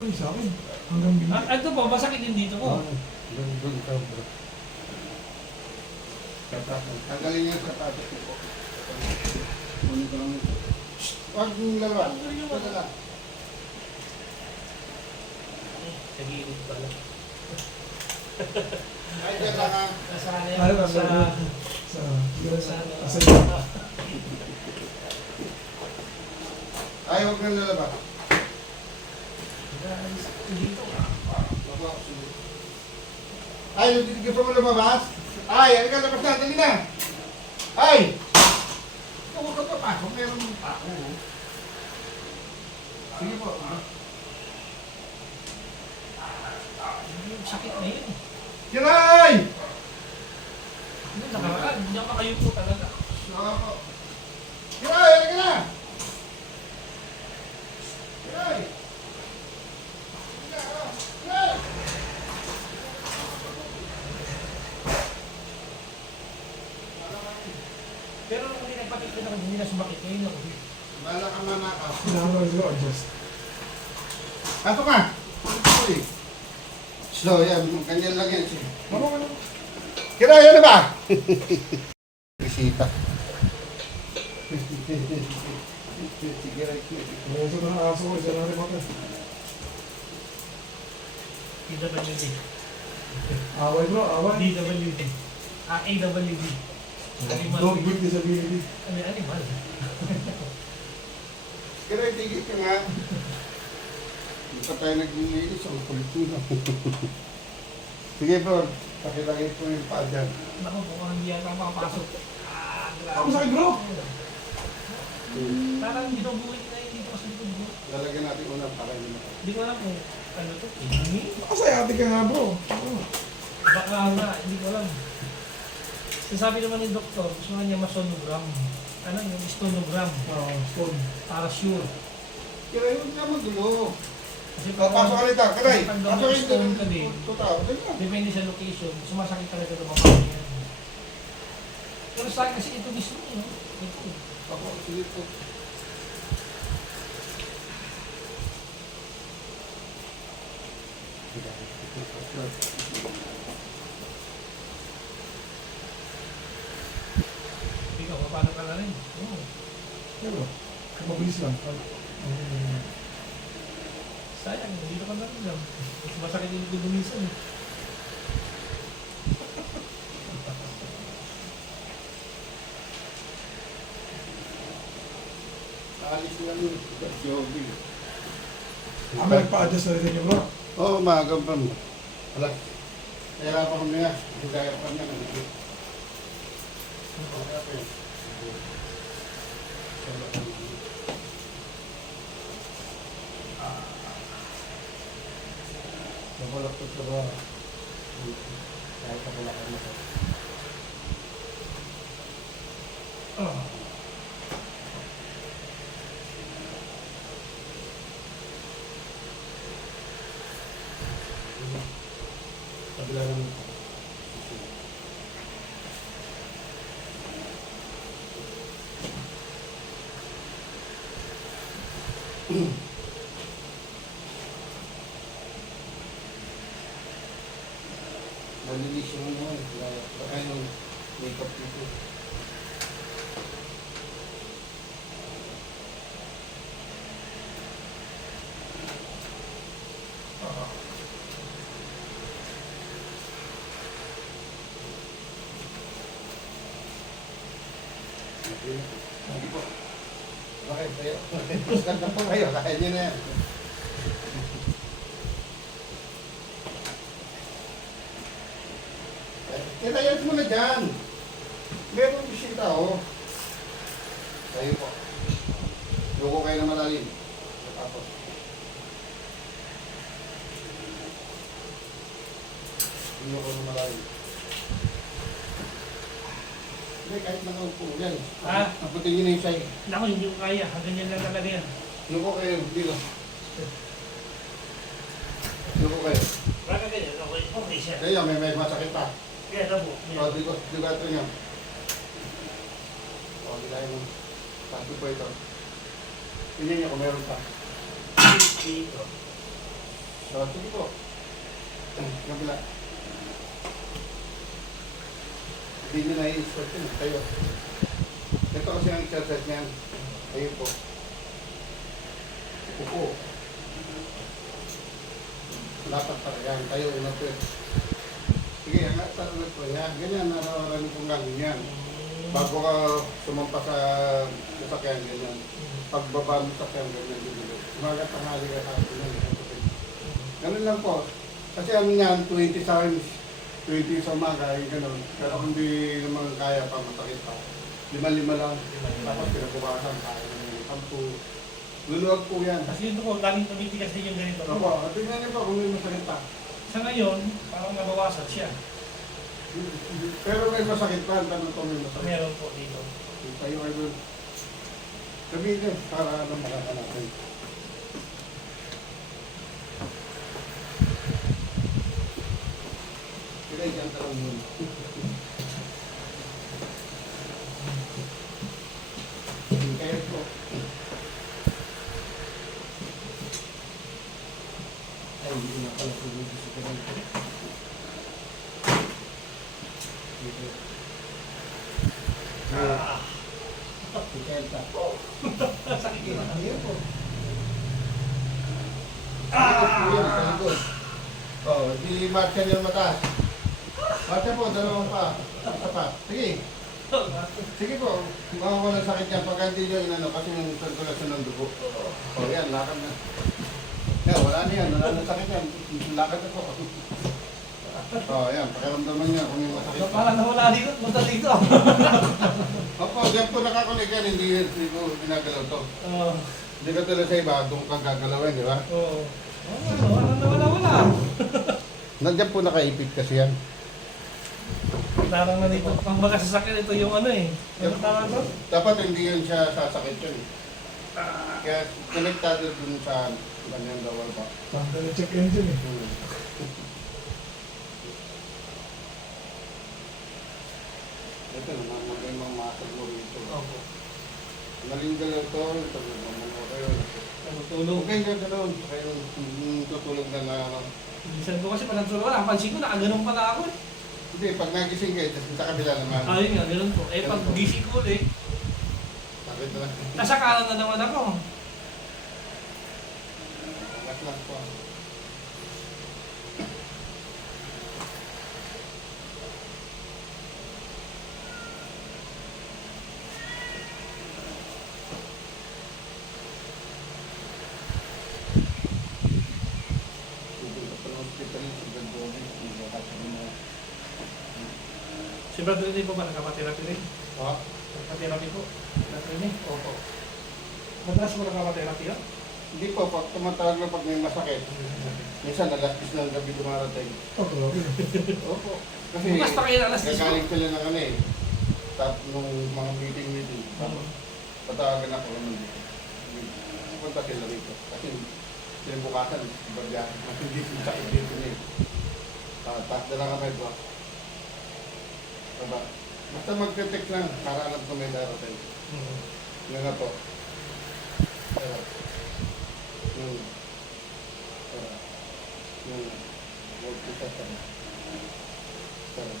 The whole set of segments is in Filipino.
Ay, sa akin. Hanggang bindi. Ito po, masakit din dito ko. Doon ka bro. Tanggalin niyo yung sapatos niyo po. Kunin ko lang ito. Huwag mong lalawan. Ito lang. Sa gilid pala. Ay, dyan lang ha. Nasana yan. Ano ba? Sa... Sa... Ay, huwag nang lalaban. Dito. Ay, gusto mo lumabas? Ay, halika, labas na, dali na. Ay! Huwag ka papasok, meron pa ako. Sige po. Sakit na yun. Kiray! Hindi, nakaraan. Hindi ako makayupo talaga. Saka po. Kiray, halika na! Kiray! Kiray! Pero nung hindi nagpakita na hindi na sumakit ngayon ako. Bala ka manakaw. Kailangan ko adjust. Pasok ka! Uy! Slow yan, ganyan lang yan siya. Ano? Kiray, ano ba? Bisita. Sige, right. Meso na ng aso ko, isa na rin ako. DWD. Away bro, away. DWD. AWD. Don't build disability. Ano yung animal? Kiray, tigit ka nga. Hindi pa tayo naglilinis, ang kulit ko na. Sige bro, pakilagay po yung paa dyan. Naku, mukhang hindi yata makapasok. Ako sakit bro! Parang binubuhin na yun dito kasi dito. Lalagyan natin unang para hindi na. Hindi ko alam kung ano to. Kidney? Nakasayate ka nga bro. Baka nga, hindi ko alam. Sasabi naman ni doktor, gusto nga niya masonogram. Ano yung stonogram? Stone. Para sure. Kiray, huwag na magulo. Kasi Pasok ka rito, Kiray. pag Pasok ka stone ka din, rito. Totoo, dali na. depende sa location, sumasakit talaga ito mapapagyan yan. Pero sa akin kasi ito mismo, no? Ito. Ako, sige po. Ikaw, paano ka na rin? Oo. Pero, mabilis lang. Sayang, hindi na ka na rin lang. Mas masakit yung gudumisan eh. Alis lang yung jogging. May nagpa-adjust na rin niyo bro. Oo, maagang pa mo. Wala. Kaya pa kami nga. Hindi kaya pa niya. Nabalak ko sa ba? Kaya pa pala kami sa. Oh. Kabila naman. Malinis yung ano, baka yung makeup dito. Hindi po. Bakit kayo? Puskan na po kayo, kaya nyo na yan. Itayas mo na dyan. Meron bisita, oh. Tayo po. Loko kayo na malalim. Tapos. Loko na malalim. Hindi, kahit nakaupo yan. Ah? Naputin nyo na yung sa'yo. Naku, hindi ko kaya. Ganyan lang talaga yan. Loko kayo, dito. Loko kayo. Baka ganyan, okay, okay siya. Kaya may masakit pa. Kaya labo. O, dito nyo. O, nilay mo. Pati po ito. Tingnan nyo kung meron pa. Dito. So, sige po. Kabila. Hindi nyo na-i-instruct yun. Tayo. Ito kasi ang exercise niyan. Ayun po. Upo. Dapat pa yan. Tayo, inapit. Sige, hanggat sa ulit po. Yan. Ganyan, nararamdaman kong gagawin yan. Bago ka sumampa sa sasakyan, ganyan. Pagbaba mo sa sasakyan, ganyan. Umaga tanghali ka sa atin. Ganun lang po. Kasi ano yan, 20 times, 20 sa umaga, yung ganun. Pero kung hindi naman kaya pa, masakit pa. 5-5 lang. Tapos pinabukasan, kaya ng 10. Luluwag po yan. Kasi yun po, laging tumitigas din yung ganito. Opo, at tingnan niyo po kung may masakit pa. Sa ngayon, parang nabawasan siya. Pero may masakit pa, tanong ko may masakit. Meron po dito. Tayo ay doon. Sabihin niyo, para ano makakanatin. Sila yung talong yun. Kaya po. Ay, hindi na pala po dito sa kanil. Dito. Dito. Sakit yun. Ayun po. Sa likod. Oh, di marcha niyo mataas. Marcha po, dalawang pa. Isa pa. Sige. Sige po. Makawalan sakit yan pag hindi nyo inano kasi yung sirkulasyon ng dugo. Oh, yan. Lakad na. Yan, wala na yan. Wala na sakit yan. Lakad na po. Oh, yan. Pakiramdaman niya kung yung masakit. Parang nawala dito, punta dito. Opo, dyan po nakakunik yan. Hindi ko ginagalaw to. Oo. Hindi ka tuloy sa iba, doon kang gagalawin, di ba? Oo. Nawala. Nandiyan po nakaipit kasi yan. Parang na dito, pang baga sasakyan ito yung ano eh. Ano tawag ko? Dapat hindi yun siya sasakit yun. Kaya konektado dun sa kanyang dawal pa. Tanggal yung check engine eh. Ito naman, magandang masag mo rito. Opo. Nalinggal ito, ito naman ko kayo. Natutulog. Okay ka gano'n, kayo tutulog na na. Minsan ko kasi pag natulog na, pansin ko nakaganon pala ako eh. Hindi, pag nagising kayo, tapos sa kabila naman. Ayun nga, ganun po. Eh pag gising ko ulit, Sakit na. nasa kanan na naman ako. Angat lang po. Pupunta pa ng hospital yung sigad doon, hindi ka kasi mo. Si Brother Lee po ba nakapaterapi rin? Ha? Nakapaterapi po. Brother Lee? Opo. Madalas mo nakapaterapi yun? Hindi po, pag tumatawag na pag may masakit, minsan alas-10 ng gabi dumarating. Oh, grabe. Opo. Kasi Bukas pa kayo na alas 10 po. gagaling sila ng ano eh. Tapos nung mga meeting. Tapos patawagan ako naman dito. Punta sila rito. Kasi sinabukasan, bagya. Mas hindi sila sakit dito na eh. Taas na lang kamay ko. Diba? Basta mag-text lang para alam ko may darating. Yun na po. Diba? Huwag ko sa sana. Sana.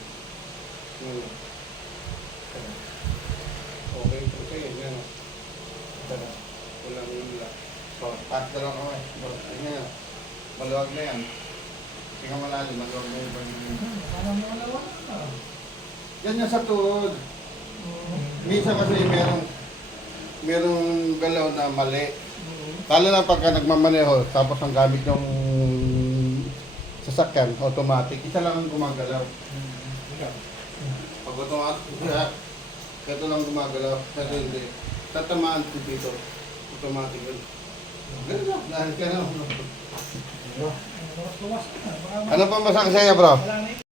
Sana. Okay po kayo. Yan. Sana. Walang hula. So, taas na lang kami. Yan. Maluwag na yan. Hindi ka malalim. Maluwag na yung pagiging. Parang nawala na. Yan yung sa tuhod. Minsan kasi merong galaw na mali. Lalo na pagka nagmamaneho, tapos ang gamit yung sasakyan, automatic, isa lang ang gumagalaw. Pag automatic, ito lang gumagalaw, pero hindi. Tatamaan ko dito, automatic yun. Ganun lang, dahil ka na. Luwas na. Ano pa masakit sa'yo, bro? Wala na